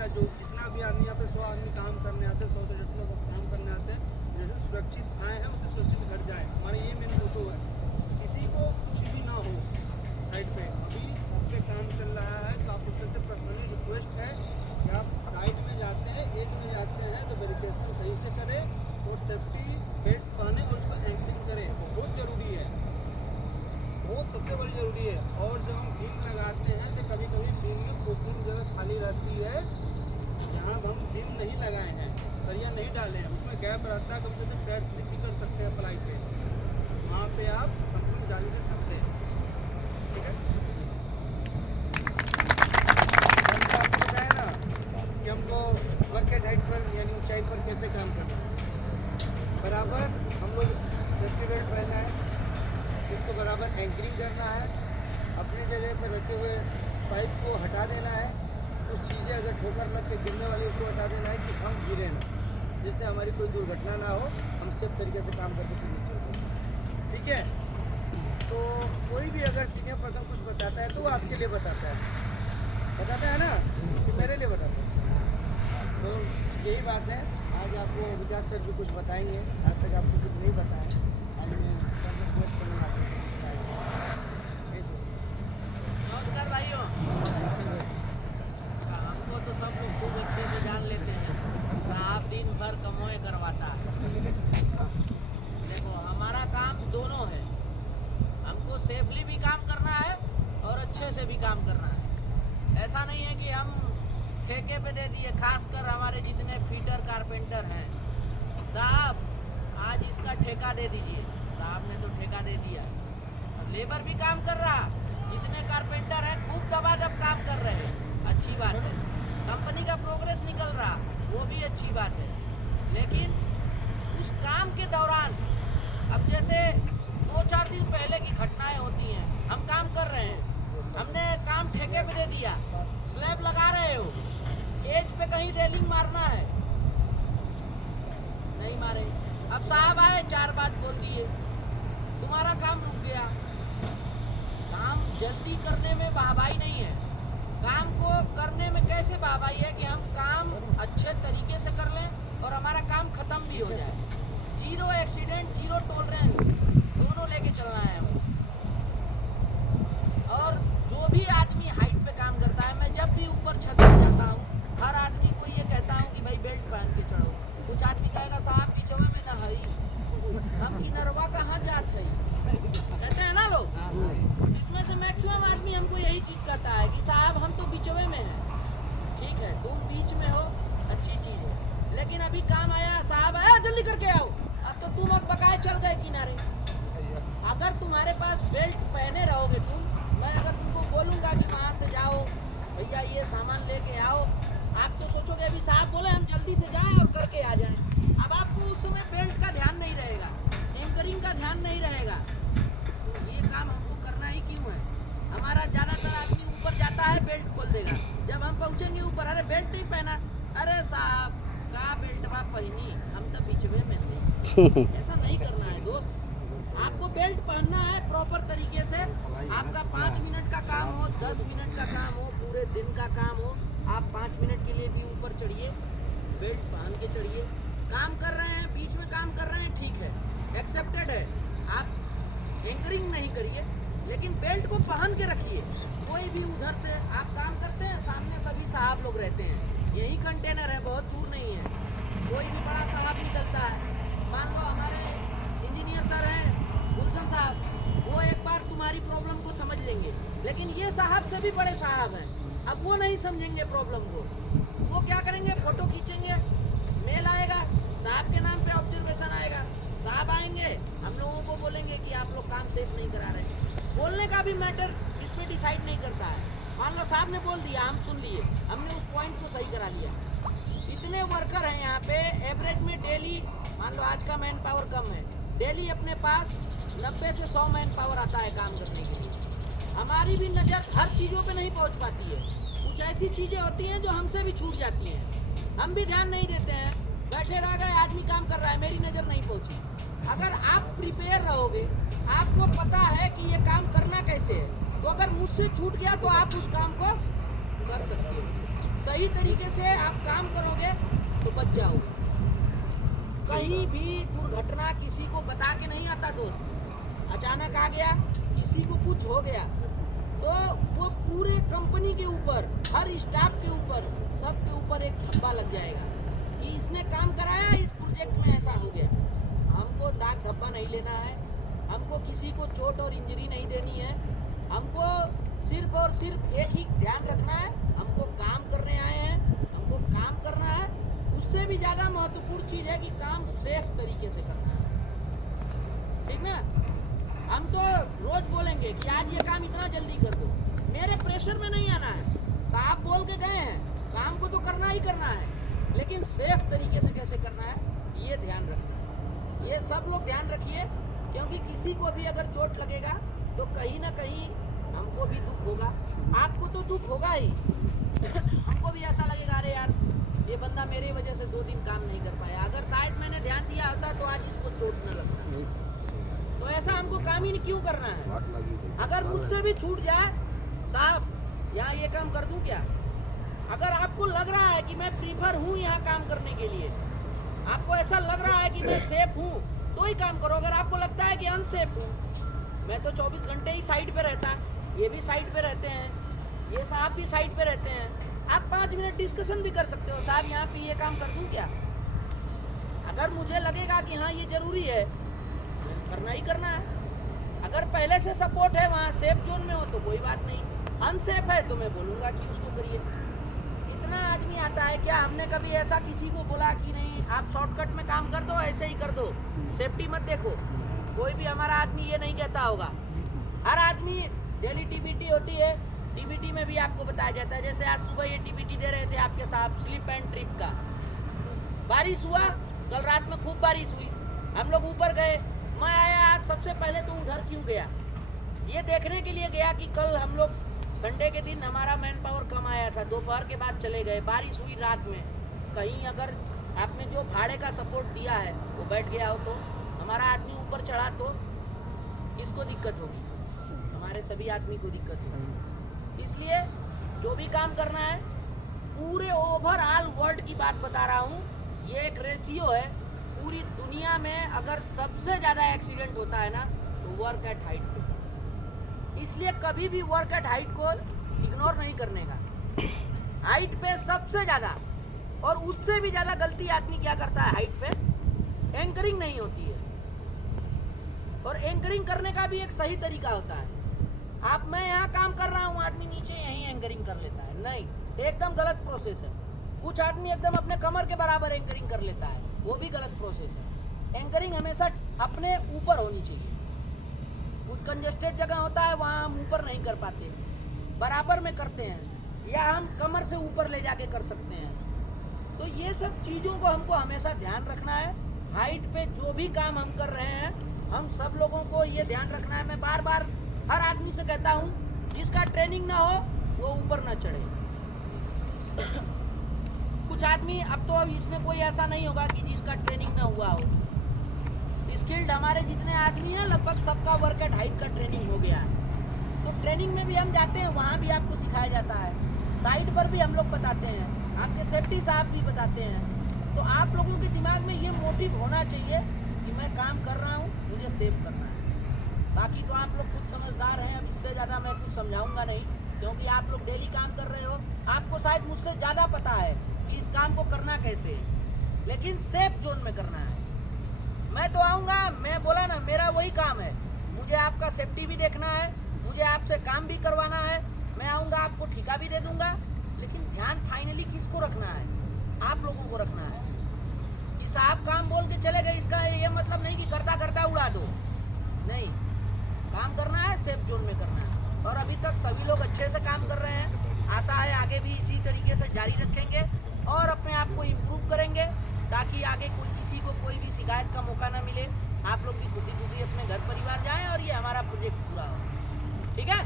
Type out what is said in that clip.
का जो जितना भी आदमी यहाँ पे 100 आदमी काम करने आते हैं, 100 से 150 लोग काम करने आते हैं, जैसे सुरक्षित आए हैं उससे सुरक्षित घर जाए। हमारा ये मेन मोटो है, किसी को कुछ भी ना हो। साइड पे अभी सब पे काम चल रहा है, तो आप उससे पर्सनली रिक्वेस्ट है कि आप साइड में जाते हैं, एज में जाते हैं तो वेरिफिकेशन सही से करें और सेफ्टी बेल्ट पहने और उसको एंकरिंग करें, बहुत ज़रूरी है, बहुत सबसे बड़ी ज़रूरी है। और जब हम बीम लगाते हैं तो कभी कभी बीम में कोई जगह खाली रहती है, जहाँ हम बीम नहीं लगाए हैं, सरिया नहीं डाले हैं, उसमें गैप रहता है, कम से कम पैर स्लिप भी कर सकते हैं प्लाई पे, वहाँ पे आप कम से कम जाली से ढक दें, ठीक है। हमने आपको बताया ना कि हमको वर्क एट हाइट पर यानी ऊंचाई पर कैसे काम करना है। बराबर हम लोग सेफ्टी बेल्ट पहनना है, इसको बराबर एंकरिंग करना है, अपनी जगह पर रखे हुए पाइप को हटा देना है, कुछ चीज़ें अगर ठोकर लग के गिरने वाली उसको हटा देना है कि हम गिरे ना, जिससे हमारी कोई दुर्घटना ना हो, हम सेफ तरीके से काम करके फिर नीचे उतरें, ठीक है। तो कोई भी अगर सीनियर पर्सन कुछ बताता है तो वो आपके लिए बताता है ना, कि मेरे लिए बताता है। तो यही बात है, आज आपको विकास सर भी कुछ बताएंगे, आज तक आपको कुछ नहीं बताया, आज मैं रिक्वेस्ट करूँगा नमस्कार भाइयों। हमको तो सब लोग खूब अच्छे से जान लेते हैं, साहब दिन भर कमोए करवाता है। देखो हमारा काम दोनों है, हमको सेफली भी काम करना है और अच्छे से भी काम करना है। ऐसा नहीं है कि हम ठेके पे दे दिए, खासकर हमारे जितने फीटर कारपेंटर हैं, साहब आज इसका ठेका दे दीजिए, साहब ने तो ठेका दे दिया, लेबर भी काम कर रहा, जितने कारपेंटर हैं खूब दबादब काम कर रहे हैं, अच्छी बात है, कंपनी का प्रोग्रेस निकल रहा, वो भी अच्छी बात है। लेकिन उस काम के दौरान अब जैसे 2-4 दिन पहले की घटनाएं होती हैं, हम काम कर रहे हैं, हमने काम ठेके पे दे दिया, स्लैब लगा रहे हो, एज पे कहीं रेलिंग मारना है, नहीं मारे, अब साहब आए 4 बात बोल दिए, तुम्हारा काम रुक गया। काम जल्दी करने में वाहवाही नहीं है, काम को करने में कैसे वाहवाही है कि हम काम अच्छे तरीके से कर लें और हमारा काम खत्म भी हो जाए, 0 एक्सीडेंट 0 टॉलरेंस दोनों लेके चलना है हमें। और जो भी आदमी हाइट पे काम करता है, मैं जब भी ऊपर छत पर जाता हूँ, हर आदमी को ये कहता हूँ कि भाई बेल्ट पहन के चढ़ो। कुछ आदमी कहेगा साहब बिचौए में ना हई, हम किनरवा कहाँ जात है, कहते हैं ना लोग। इसमें से मैक्सिमम आदमी हमको यही चीज़ कहता है कि साहब हम तो बिचौए में हैं। ठीक है, तुम बीच में हो, अच्छी चीज़ है, लेकिन अभी काम आया, साहब आया जल्दी करके आओ, अब तो तुम अब बकाए चल गए किनारे। अगर तुम्हारे पास बेल्ट पहने रहोगे तुम, मैं अगर तुमको बोलूँगा कि वहाँ से जाओ भैया ये सामान लेके आओ, आप तो सोचोगे अभी साहब बोले हम जल्दी से जाएं और करके आ जाएं। अब आपको उस समय बेल्ट का ध्यान नहीं रहेगा, एंकरिंग का ध्यान नहीं रहेगा, तो ये काम हमको करना ही क्यों है। हमारा ज़्यादातर आदमी ऊपर जाता है बेल्ट खोल देगा, जब हम पहुँचेंगे ऊपर, अरे बेल्ट नहीं पहना, अरे साहब का बेल्ट बा पहनी, हम तो बिचवे में थे। ऐसा नहीं करना है दोस्त, आपको बेल्ट पहनना है प्रॉपर तरीके से। आपका 5 मिनट का काम हो, 10 मिनट का काम हो, पूरे दिन का काम हो, आप 5 मिनट के लिए भी ऊपर चढ़िए, बेल्ट पहन के चढ़िए। काम कर रहे हैं, बीच में काम कर रहे हैं, ठीक है, एक्सेप्टेड है, आप एंकरिंग नहीं करिए, लेकिन बेल्ट को पहन के रखिए। कोई भी उधर से आप काम करते हैं, सामने सभी साहब लोग रहते हैं, यही कंटेनर है, बहुत दूर नहीं है, कोई भी बड़ा साहब निकलता है, मान लो हमारे इंजीनियर सर हैं गुलशन साहब, वो एक बार तुम्हारी प्रॉब्लम को समझ लेंगे, लेकिन ये साहब से भी बड़े साहब हैं, अब वो नहीं समझेंगे प्रॉब्लम को, वो क्या करेंगे, फोटो खींचेंगे, मेल आएगा, साहब के नाम पे ऑब्जर्वेशन आएगा, साहब आएंगे, हम लोगों को बोलेंगे कि आप लोग काम सेफ नहीं करा रहे। बोलने का भी मैटर इस पर डिसाइड नहीं करता है, मान लो साहब ने बोल दिया, हम सुन लिए, हमने उस पॉइंट को सही करा लिया। इतने वर्कर हैं यहाँ पे, एवरेज में डेली, मान लो आज का मैन पावर कम है, डेली अपने पास 90 से 100 मैन पावर आता है काम करने के लिए। हमारी भी नज़र हर चीज़ों पे नहीं पहुँच पाती है, कुछ ऐसी चीज़ें होती हैं जो हमसे भी छूट जाती हैं, हम भी ध्यान नहीं देते हैं, बैठे रह गए, आदमी काम कर रहा है, मेरी नज़र नहीं पहुँची। अगर आप प्रिपेयर रहोगे, आपको पता है कि ये काम करना कैसे है, तो अगर मुझसे छूट गया तो आप उस काम को कर सकते हो। सही तरीके से आप काम करोगे तो बच जाओगे। कहीं भी दुर्घटना किसी को बता के नहीं आता दोस्त। अचानक आ गया, किसी को कुछ हो गया तो वो पूरे कंपनी के ऊपर, हर स्टाफ के ऊपर, सबके ऊपर एक धब्बा लग जाएगा कि इसने काम कराया, इस प्रोजेक्ट में ऐसा हो गया। हमको दाग धब्बा नहीं लेना है, हमको किसी को चोट और इंजरी नहीं देनी है। हमको सिर्फ और सिर्फ एक ही ध्यान रखना है, हमको काम करने आए हैं, हमको काम करना है। उससे भी ज़्यादा महत्वपूर्ण चीज़ है कि काम सेफ तरीके से करना है, ठीक ना। हम तो रोज बोलेंगे कि आज ये काम इतना जल्दी कर दो, मेरे प्रेशर में नहीं आना है। साहब बोल के गए हैं, काम को तो करना ही करना है, लेकिन सेफ तरीके से कैसे करना है ये ध्यान रखना है। ये सब लोग ध्यान रखिए, क्योंकि किसी को भी अगर चोट लगेगा तो कहीं ना कहीं हमको भी दुख होगा, आपको तो दुख होगा ही हमको भी ऐसा लगेगा, अरे यार ये बंदा मेरी वजह से 2 दिन काम नहीं कर पाया, अगर शायद मैंने ध्यान दिया होता तो आज इसको चोट न लगता। तो ऐसा हमको काम ही क्यों करना है। अगर मुझसे भी छूट जाए, साहब यहाँ ये काम कर दूं क्या, अगर आपको लग रहा है कि मैं प्रीफर हूँ यहाँ काम करने के लिए, आपको ऐसा लग रहा है कि मैं सेफ हूँ तो ही काम करो। अगर आपको लगता है कि अनसेफ हूँ, मैं तो 24 घंटे ही साइड पे रहता, ये भी साइड पे रहते हैं, ये साहब भी साइड पे रहते हैं, आप 5 मिनट डिस्कशन भी कर सकते हो, साहब यहाँ पे ये काम कर दूं क्या। अगर मुझे लगेगा कि हाँ ये जरूरी है, करना ही करना है। अगर पहले से सपोर्ट है, वहाँ सेफ जोन में हो तो कोई बात नहीं, अनसेफ है तो मैं बोलूँगा कि उसको करिए। इतना आदमी आता है क्या, हमने कभी ऐसा किसी को बोला कि नहीं आप शॉर्टकट में काम कर दो, ऐसे ही कर दो, सेफ्टी मत देखो। कोई भी हमारा आदमी ये नहीं कहता होगा। हर आदमी डेली टीबीटी होती है, टीबीटी में भी आपको बताया जाता है। जैसे आज सुबह ये टीबीटी दे रहे थे आपके साहब स्लिप एंड ट्रिप का, बारिश हुआ, कल रात में खूब बारिश हुई, हम लोग ऊपर गए, मैं आया आज सबसे पहले तो उधर क्यों गया, ये देखने के लिए गया कि कल हम लोग संडे के दिन हमारा मैन पावर कम आया था, दोपहर के बाद चले गए, बारिश हुई रात में, कहीं अगर आपने जो भाड़े का सपोर्ट दिया है वो बैठ गया हो तो, हमारा आदमी ऊपर चढ़ा तो किसको दिक्कत होगी, हमारे सभी आदमी को दिक्कत होगी। इसलिए जो भी काम करना है, पूरे ओवरऑल वर्ल्ड की बात बता रहा हूँ, ये एक रेशियो है। पूरी दुनिया में अगर सबसे ज़्यादा एक्सीडेंट होता है ना तो वर्क एट हाइट पे। इसलिए कभी भी वर्क एट हाइट को इग्नोर नहीं करने का। हाइट पे सबसे ज़्यादा, और उससे भी ज़्यादा गलती आदमी क्या करता है हाइट पे, एंकरिंग नहीं होती है। और एंकरिंग करने का भी एक सही तरीका होता है। आप मैं यहाँ काम कर रहा हूँ, आदमी नीचे यहीं एंकरिंग कर लेता है, नहीं, एकदम गलत प्रोसेस है। कुछ आदमी एकदम अपने कमर के बराबर एंकरिंग कर लेता है, वो भी गलत प्रोसेस है। एंकरिंग हमेशा अपने ऊपर होनी चाहिए। कुछ कंजेस्टेड जगह होता है वहाँ हम ऊपर नहीं कर पाते, बराबर में करते हैं, या हम कमर से ऊपर ले जाके कर सकते हैं। तो ये सब चीज़ों को हमको हमेशा ध्यान रखना है। हाइट पे जो भी काम हम कर रहे हैं, हम सब लोगों को ये ध्यान रखना है। मैं बार बार हर आदमी से कहता हूँ, जिसका ट्रेनिंग ना हो वो ऊपर ना चढ़े। कुछ आदमी, अब तो इसमें कोई ऐसा नहीं होगा कि जिसका ट्रेनिंग ना हुआ हो। स्किल्ड हमारे जितने आदमी हैं लगभग सबका वर्क एट हाइट का ट्रेनिंग हो गया है। तो ट्रेनिंग में भी हम जाते हैं, वहाँ भी आपको सिखाया जाता है, साइड पर भी हम लोग बताते हैं, आपके सेफ्टी साहब भी बताते हैं। तो आप लोगों के दिमाग में ये मोटिव होना चाहिए कि मैं काम कर रहा हूँ, मुझे सेव करना है। बाकी तो आप लोग खुद समझदार हैं, अब इससे ज़्यादा मैं कुछ समझाऊंगा नहीं, क्योंकि आप लोग डेली काम कर रहे हो, आपको शायद मुझसे ज़्यादा पता है कि इस काम को करना कैसे है, लेकिन सेफ जोन में करना है। मैं तो आऊँगा, मैं बोला ना, मेरा वही काम है, मुझे आपका सेफ्टी भी देखना है, मुझे आपसे काम भी करवाना है। मैं आऊँगा, आपको ठेका भी दे दूँगा, लेकिन ध्यान फाइनली किसको रखना है, आप लोगों को रखना है। कि साहब काम बोल के चले गए, इसका ये मतलब नहीं कि करता करता उड़ा दो, नहीं, काम करना है, सेफ जोन में करना है। और अभी तक सभी लोग अच्छे से काम कर रहे हैं, आशा है आगे भी इसी तरीके से जारी रखेंगे और अपने आप को इम्प्रूव करेंगे, ताकि आगे किसी को कोई भी शिकायत का मौका ना मिले। आप लोग भी खुशी खुशी अपने घर परिवार जाएं और ये हमारा प्रोजेक्ट पूरा हो। ठीक है।